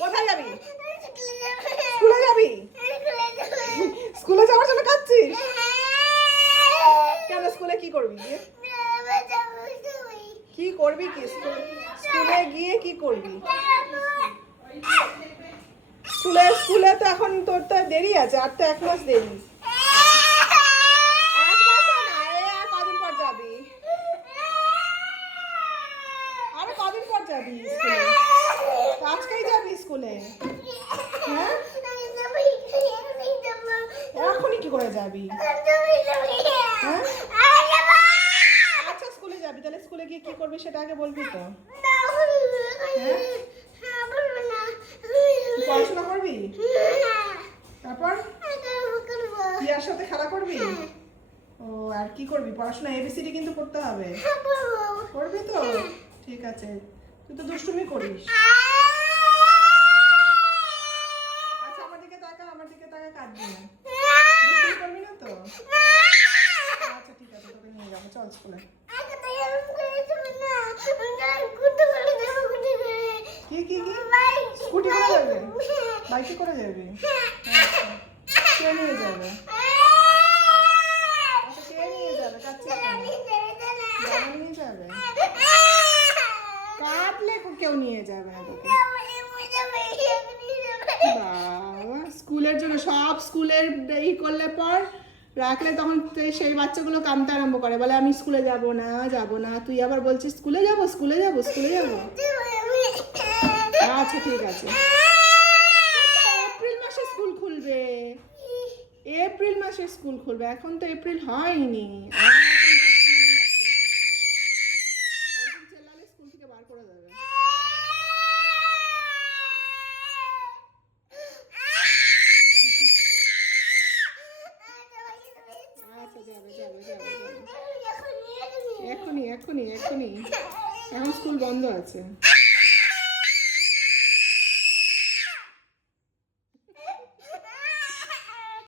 কোথায় যাবি? স্কুলে যাবি? স্কুলে যাওয়ার জন্য কাঁদছিস? কেন স্কুলে কি করবি গিয়ে? কি করবি কি স্কুলে গিয়ে কি করবি? স্কুলে তো এখন তোর তো দেরি আছে, আর তো 1 মাস দেরি। 1 মাসও না, আর কদিন পর যাবি? আরে কদিন পর যাবি স্কুলে? আজকেই যাবি স্কুলে? হ্যাঁ, এখনই কি করে যাবি? হ্যাঁ, আচ্ছা স্কুলে যাবি, তাহলে স্কুলে গিয়ে কি করবি সেটা আগে বলবি তো। হ্যাঁ, পড়াশোনা করবি? তারপর টিয়ার সাথে খেলা করবি? ও, আর কি করবি? পড়াশোনা ABCD কিন্তু পড়তে হবে। করবি তো? ঠিক আছে, তুই তো দুষ্টুমি করিস। আচ্ছা, আমার দিকে তাকা, কাঁদবি না। দুষ্টুমি করবি না তো? আচ্ছা ঠিক আছে, তোকে নিয়ে যাবো, চল স্কুলে। কি কি কি? স্কুটি করে যাবে? বাইকে করে যাবি? কে নিয়ে যাবে? কে নিয়ে যাবে? কাঁদছিস কেন? বাবা নিয়ে যাবে? কাঁদলে কেউ নিয়ে যাবে না তোকে। বাবা, স্কুলের জন্য সব স্কুলের ই করলে পর রাখলে তখন সেই বাচ্চাগুলো কাঁদতে আরম্ভ করে, বলে আমি স্কুলে যাব না। তুই আবার বলছিস স্কুলে যাব। আচ্ছা ঠিক আছে, এপ্রিল মাসে স্কুল খুলবে। এখন তো এপ্রিল হয়নি। চেল্লালে স্কুল থেকে বার করে দেবে। আচ্ছা যাবে। এখনই এখন স্কুল বন্ধ আছে।